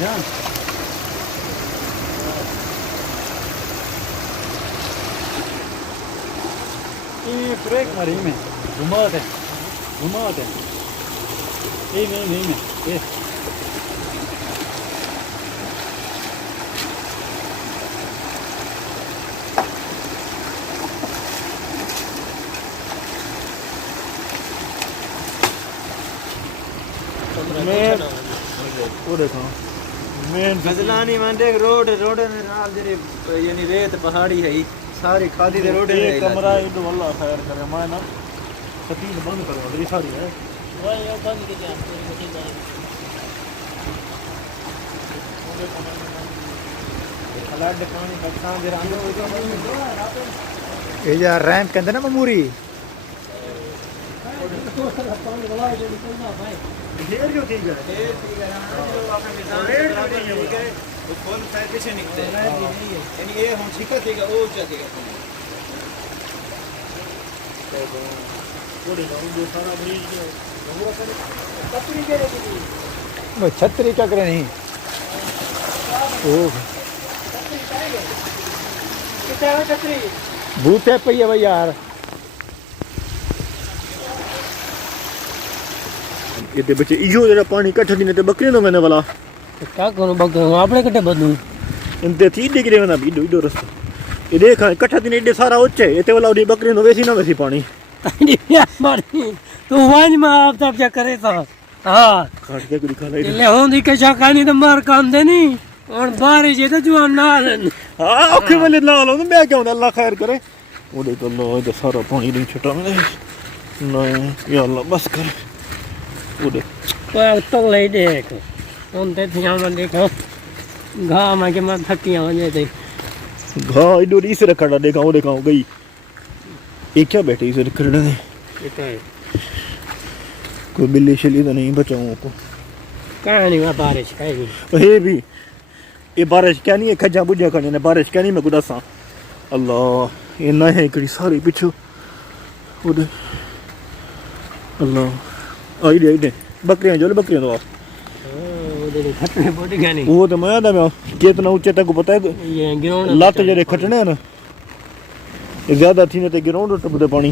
जान ये ब्रेक मारी में घुमा दे ये नहीं ये वो देखो मेन गजलानी मंडे रोड में राल जरे यानी रेत पहाड़ी है सारी खादी दे रोड है कमरा इधर वल्ला खैर करे मैं ना सतीन बंद करो इधर सारी है वो ये बंद की जा मशीन बंद खलाड पानी बक्सा दे रहा ये यार रैंप के अंदर ना ममूरी ढेर जो ठीक है जो आपने निजाम रेट ठीक है वो कौन फायदे से निकलते हैं यानी ये हम ठीक है वो चाहिए थोड़ी जो सारा ब्रिज वो छतरी क्या करे नहीं ओह छतरी भूते पई है भाई यार ये बच्चे इयो जरा पानी कट्ठा दिन ते बकरी नो मैंने वाला क्या करूं बकरे आपने कटे बदलू इनते थी डिग्री में ना भी इडो रस्तो ये देखा कट्ठा दिन एडे सारा होचे एते वाला ओडी बकरी नो वैसी ना वैसी पानी तू वाज में आप तब क्या करे था हां काट के गुड़ी खा ले ले होंदी के शाकानी तो मार काम दे नहीं और बारिश है तो जो ना हां ओखे वाले ना लो मैं क्या अल्लाह खैर करे ओडे तो लो ये सारा पानी नहीं छटा नहीं या अल्लाह बस कर ओडे तो ले देख उनते थिया में देखो घा में के मैं थकिया हो जाते घा इडो इस रखड़ा देखा वो देखा गई ये क्या बैठे इस रखड़ा ने कोई बिल्ली शिल्ली तो नहीं बचाऊं को कहानी में बारिश कहेगी ये भी ये बारिश क्या नहीं है खजा बुझा करने बारिश क्या नहीं मैं को दसा अल्लाह ये ना है कड़ी सारी पीछे ओदे अल्लाह आई दे बकरियां जो बकरियां तो वो तो मैं आदा मैं कितना ऊंचे तक पता है ये ग्राउंड लात जरे खटने ना ज्यादा थी ने ते ग्राउंड टपदे पानी